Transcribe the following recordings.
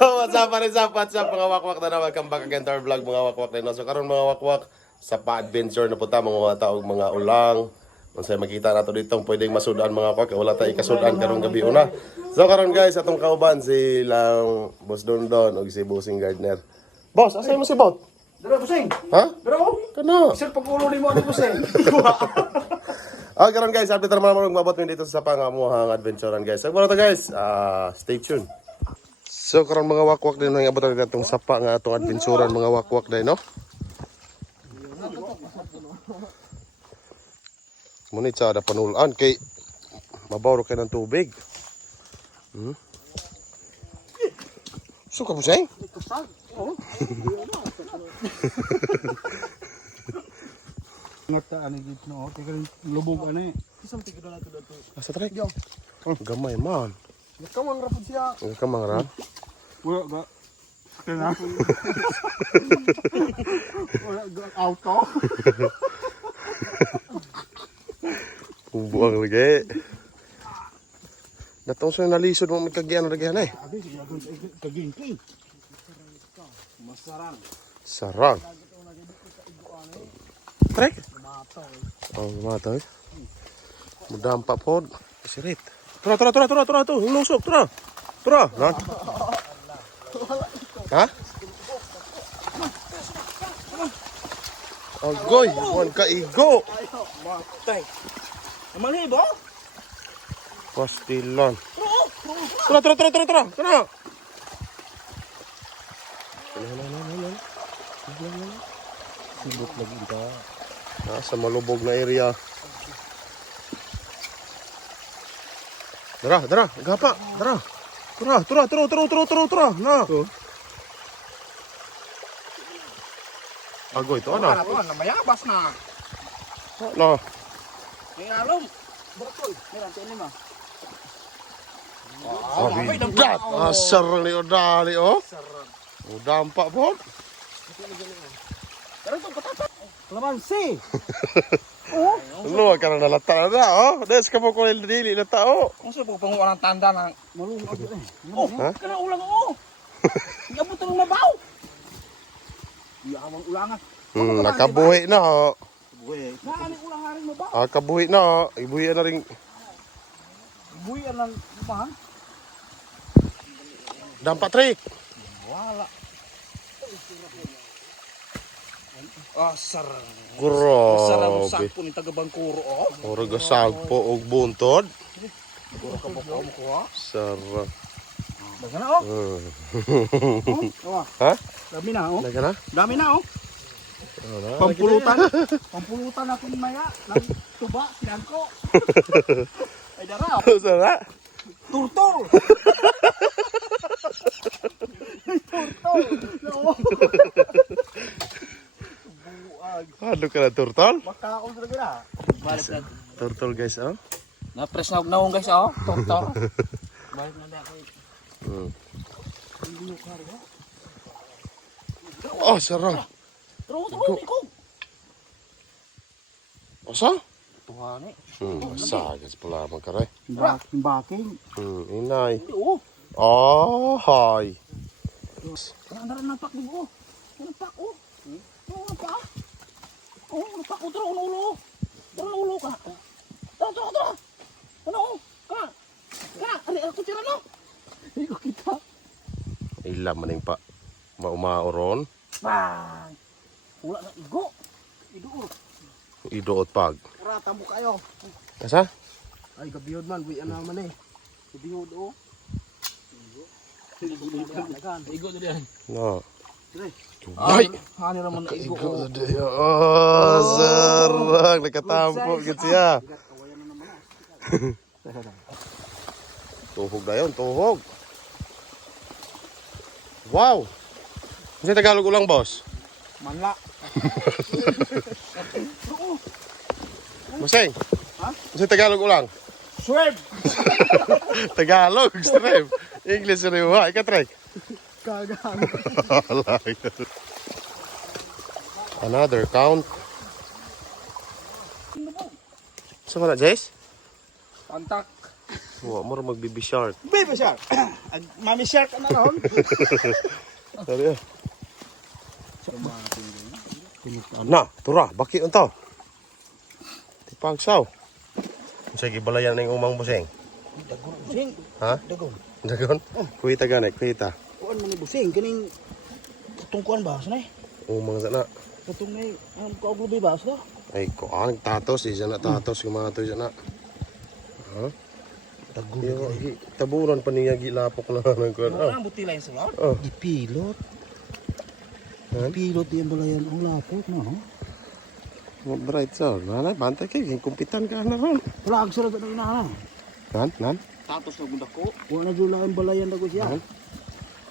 So what's up mga wakwak na welcome back again to our vlog mga wakwak na. So karon mga wakwak sa pa-adventure na punta mga taog mga ulang. Unsay makita nato dito pwedeng masudan mga wakwak wala tay ikasudan karong gabi una. So karon guys atong kauban si lang Boss Dondon ug si Bossing Gardener. Boss, asay mo si Bot? Dara Buseng. Ha? Dara. Kana. Sir pag-ulo ni mo ni Buseng. Karon guys, update naman mo mabot mi dito sa pangamuhang adventurean guys. So to guys, stay tuned. So karon mga wakwak din ang abot natin itong sapa nga atong adventurean mga wakwak din no. Munit sa ada panulan kay mabaw kay ng tubig. Suka po siya? Ngata ani gid no, tika lubog ani. Isang tika na to dato. Asa trek? Gamay man. Kamang rapod siya. Kamang ra. Wala ga. Kana. Wala ga auto. Buang lagi. Datong sa nalisod mo magkagian lagi eh. Abi siya kagingking. Masarang. Sarang. Trek? Oh, mataw. Mudampa pod. Sirit. Tura. Lusok, tura. Nah. Ha? Agoy, wan ka igo. Matay. Amali ba? Pastilan. Tura. Kana. Sibot lagi ita. Sa malubog na area. Dara, gapa, dara. Tura. Na. Agoy to ana. Ano mayabas na. No. May alom. Bertol. Meron sa lima. Abigat. Asar ni odali oh. Udampa po. Pero to patata. Kalamansi. Luwag ka na nalata na oh. Des ka mo ko dili na tao. Unsa po panguan ang tanda ng malungkot eh. Oh, Ha? kana ulang oh. Ngabot ng mabaw. Di amang ulangan. Nakabuhi na oh. Buhay. Naani ulang haring mabaw. Kabuhi na oh. Ibuhi na ring Buhay ang lumahan. dampa trick. Wala. Sarang. Sarang Grabe. sakpo ni taga Bangkuro oh. Orga sagpo og buntod. Siguro ka ba ko mo Sarang. Daga na oh. Oh. Ha? Dami na oh. Naga na? Dami na oh. Pampulutan. Pampulutan akong maya ng tuba sinangko. Ay dara. Sara? Turtol. Turtol. No. Ano ka na turtol? Makaon talaga na. Balik na. Turtol guys oh. Na-press na naong guys oh. Turtol. Balik na ako. Oh, sarang. Tro, iko. Asa? Tuhani. Sagas pala magkaray. Baking. Inay. Oo. Hi. Nandara na pak mo. Ano pak oh? Ano pa? Oh, napak ko tro ulo. Tro ulo ka. Tro. Ano? Ka. Ari ako tira no. Iko kita. Ilam maning pa. Maumaoron. Bang. Wala na igo. Iduol. Idoot pag. Rata mo kayo. Asa? Ay gabiyod man, buyan naman eh. Gabiyod oh. Igo dili ay. No. Dire. Ay! Hani naman na igo. Igo dito. Oh, sarang. Nakatampo. Git siya. Tuhog na yun. Tuhog. Wow! Kasi Tagalog ulang, boss. Manla. Museng. Ha? Kasi Tagalog ulang. Sweb. Tagalog, strep. English rin mo. Ikatrek. Kagang. Another count. Saan na, Jace? Pantak. Wa mo ra mag-baby shark. Baby shark. Mami shark na ron. Sorry. Na, tura, baki unta. Tipagsaw. Sige balayan ning umang busing. Dagon busing. Ha? Dagon. Dagon? Kuita gani, kuita. Kuan man ni busing kaning tungkuan ba sa nay? Umang sana. Katong nay ang kauglubi ba sa? Ay, ko ang tatos, isa na tatos yung mga to isa na. Ha? Dagon. Yo, taburan pa niya gilapok na ng kuan. Ang buti lang sa lord. Oh. Gipilot. Han? Pilot di ang balayan ang lapot no. Bright sa. Nana, bantay kay kumpitan ka na ron. Wala ag sila ng inahan. Nan? Tapos na gunda ko. Wala jula ang balayan dago siya.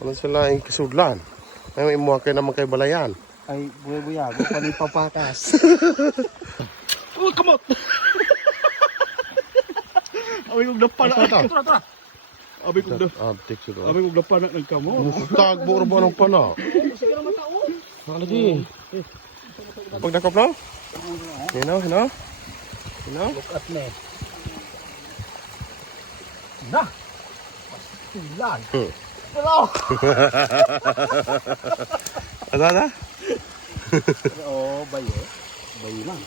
Ano sila yung kasudlan? Ay, imuha kayo naman kay balayan. Ay buya-buya ko pa ni papakas. Oh, kamot. Abi kog dapan na. Tura. Abi kog dapan. Abtik sila. Abi kog dapan na ng kamot. Tagbo ba ng pana? Sige na matao. Lagi. Pagdakop na? Hino? Look at me. Na. Pastilan. Pero. Ada? Oh, bayo. Bayo lang.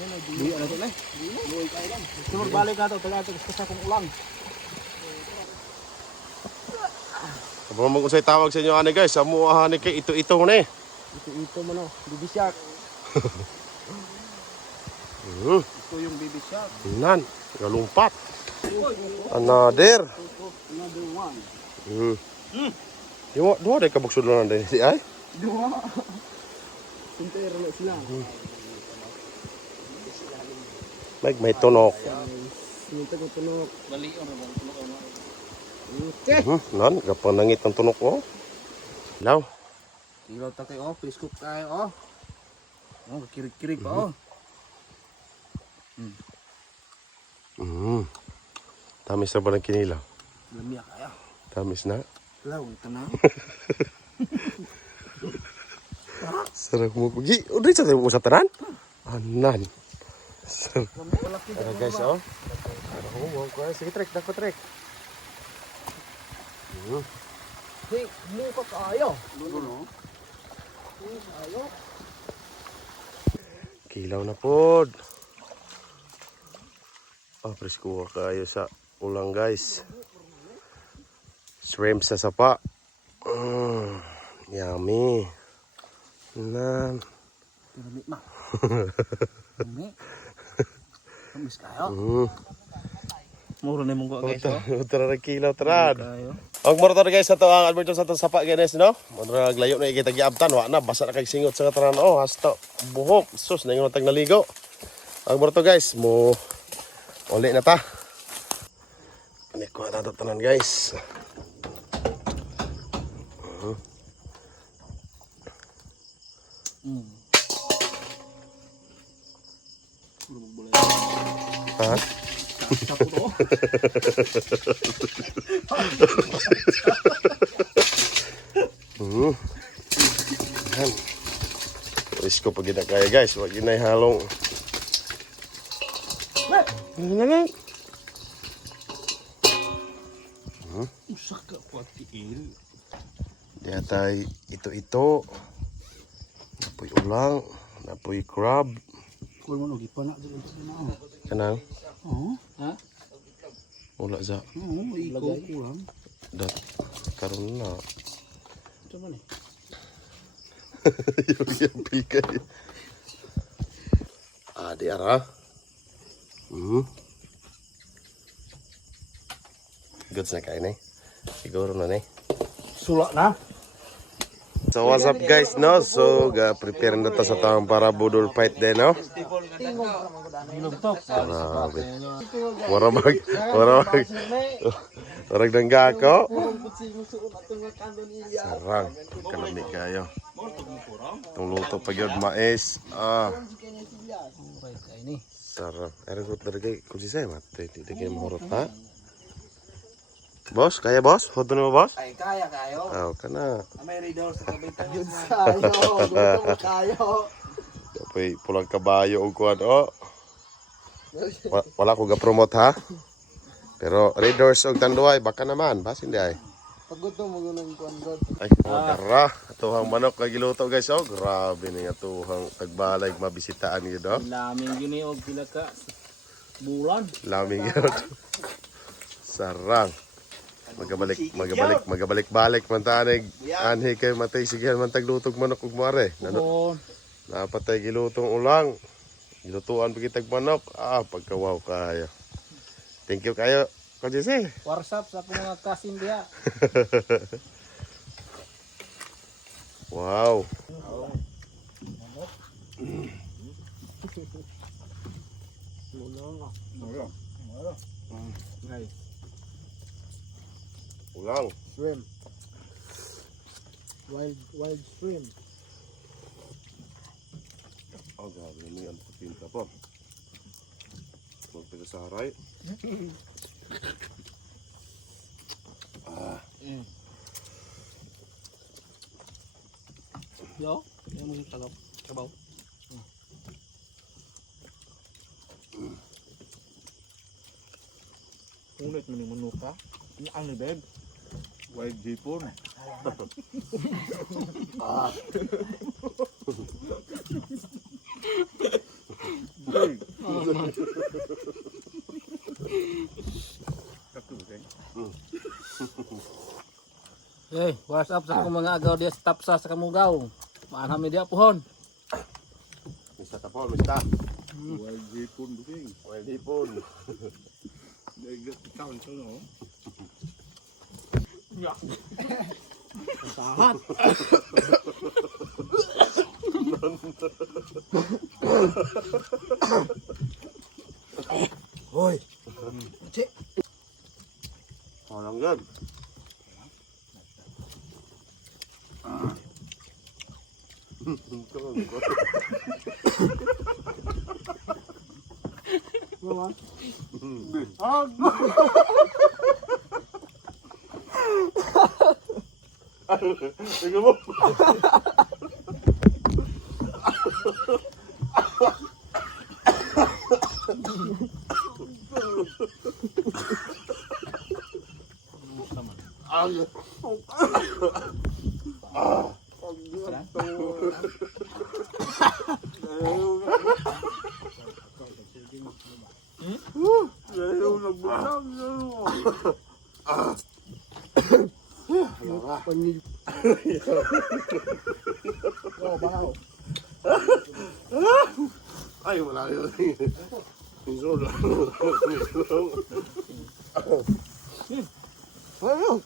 Bayo na to na. Luoy kay lang. Sunod balik ka to taga sa kong ulang. Aba mo kung sa'y tawag sa inyo ani guys, amuahan ni kay ito mo na eh. Ito mo no, baby shark. Ito yung baby shark. Nan, galumpat. Another. Another one. Yung dua day kabuksod na din si ay. Dua. Puntero na sila. May tunok. Yung tago-tunok. Balion na bang tunok na. Nan, gapang nangit ang tunok ko. Law. Ilaw ta kayo, please cook tayo, oh. Oh, kirig-kirig pa, oh. Tamis na ba ng kinilaw? Lamia kaya. Tamis na. Law, ito na. Sarap mo pugi. Udah sa tayo sa tanan? Anan. Sarap guys, oh. Sige, trek. Dapat trek. Hey, muka kayo. Luno. Ayo. Kilaw na pod. Presko kayo sa ulang guys. Shrimp sa sapa. Yummy. Nan. Pinamit ma. Pinamit. Kamis kayo. Muro na mong guys, oh. Tara kilaw trad. Kayo. Ang motor guys sa to ang Alberto sa to sapa guys no. Mura naglayo na kita giabtan wa na basa na kay singot sa kataran oh hasta buhok sus na yung tag naligo. Ang motor guys mo uli na ta. Ani ko na to tanan guys. Ha? Yan. Risko pag kita kaya guys, wag ginay halong. Usak ka patiin. Diatay ito. Napoy ulang, napoy crab. Kul mo lagi pa na dito na. Kanang Oh, ha? wala sa Oh, iko kulang. dat karon na. Ito man eh. Yung bigay. Di ara. Goods na kain eh. Siguro na eh. Sulak na. So what's up guys no? So prepare na ta sa taong para budol fight din no? Grabe. Warag dangga ako. Sarang. Kalami kayo. Itong luto pag yun mais. Sarang. Erang ko talaga kung si Say matay. Hindi kayo mahurot ha? Boss, kaya boss? Hoto na mo boss? Ay, kaya kayo. Kana. May radar sa kabitan. Yun sayo. Gusto mo kayo. Kapay pulang kabayo o kuwan o. Wala ko ga-promote ha. Pero Raiders og Tanduay baka naman, bas hindi ay. Pagod to mo nang kuan god. Ay, tara. Atuhang manok kay giluto guys. Oh, grabe ni atuhang tagbalay mabisitaan gyud oh. Laming gini og pila ka bulan. Laming gyud. Sarang. Magabalik-balik man tanig. Anhi kay matay sige man taglutog manok ug mare. Oo. Napatay gilutong ulang. Gilutuan pagitag manok. Ah, pagkawaw kayo. Thank you kayo. Kajise. WhatsApp sa akong mga kasim diha. Wow. Nice. Ulang. Shrimp. Wild shrimp. Oh, grabe naman yung patinta po. Magpila sa haray. Yo, yan mo yung tagaw. Sabaw. Ulit mo ni manuka. Ang ni bed. Wild hipon. Hey, what's up sa akong mga agaw diya sa tapsa sa Kamugaw. Maanami diya pohon. Mista tapon, mista. Wild hipon buting. Wild hipon. Dagat taon to no. Sahat. Hoy. Cik. Walang gan. Bawa. Tingnan mo. Panil. Oh, bahaw. Ay, wala yun. Isol. Ano?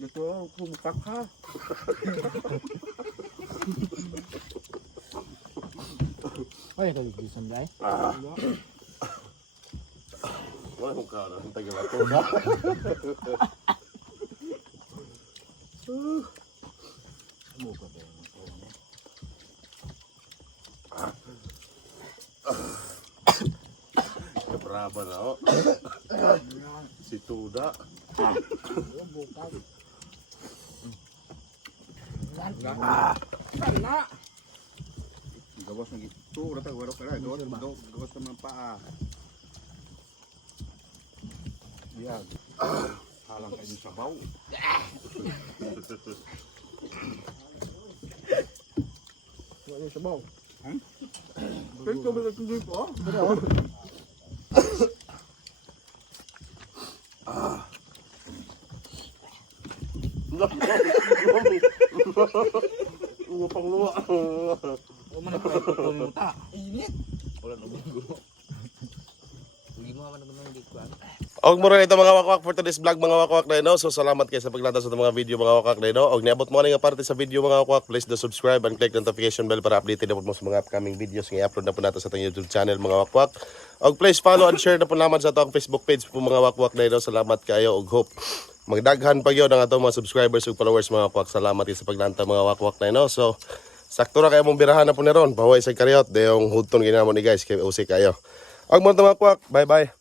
Dito kumpak ha. Ay, ito yung sanday. Wala kong kara. Ang tagal ako na. Kabraba na oh. Si Tuda. Gawas ng ito, rata waro ka na. Gawas naman paa. Yan. Halang kayo sa sabaw. Wala yung sabaw. Ito ba ito dito? Upang luwa. O man ako ito mo ta. Init. Wala na gulo. Hindi mo man naman di ko. Og mura ito mga wakwak for today's vlog mga wakwak na ino. So salamat kayo sa paglanta sa mga video mga wakwak na ino. Og niabot mo na nga parte sa video mga wakwak, please do subscribe and click notification bell para updated na po mo sa mga upcoming videos nga i-upload na po natin sa ating YouTube channel mga wakwak. Og please follow and share na po naman sa atong Facebook page po mga wakwak na ino. Salamat kayo og hope magdaghan pa gyud ang atong mga subscribers ug followers mga wakwak. Salamat kayo sa paglanta mga wakwak na ino. So sakto ra kayo mong birahan na po ni ron. Bahoy sa karyot dayong hudton ginamon ni guys kay usik kayo. Og mga wakwak, bye bye.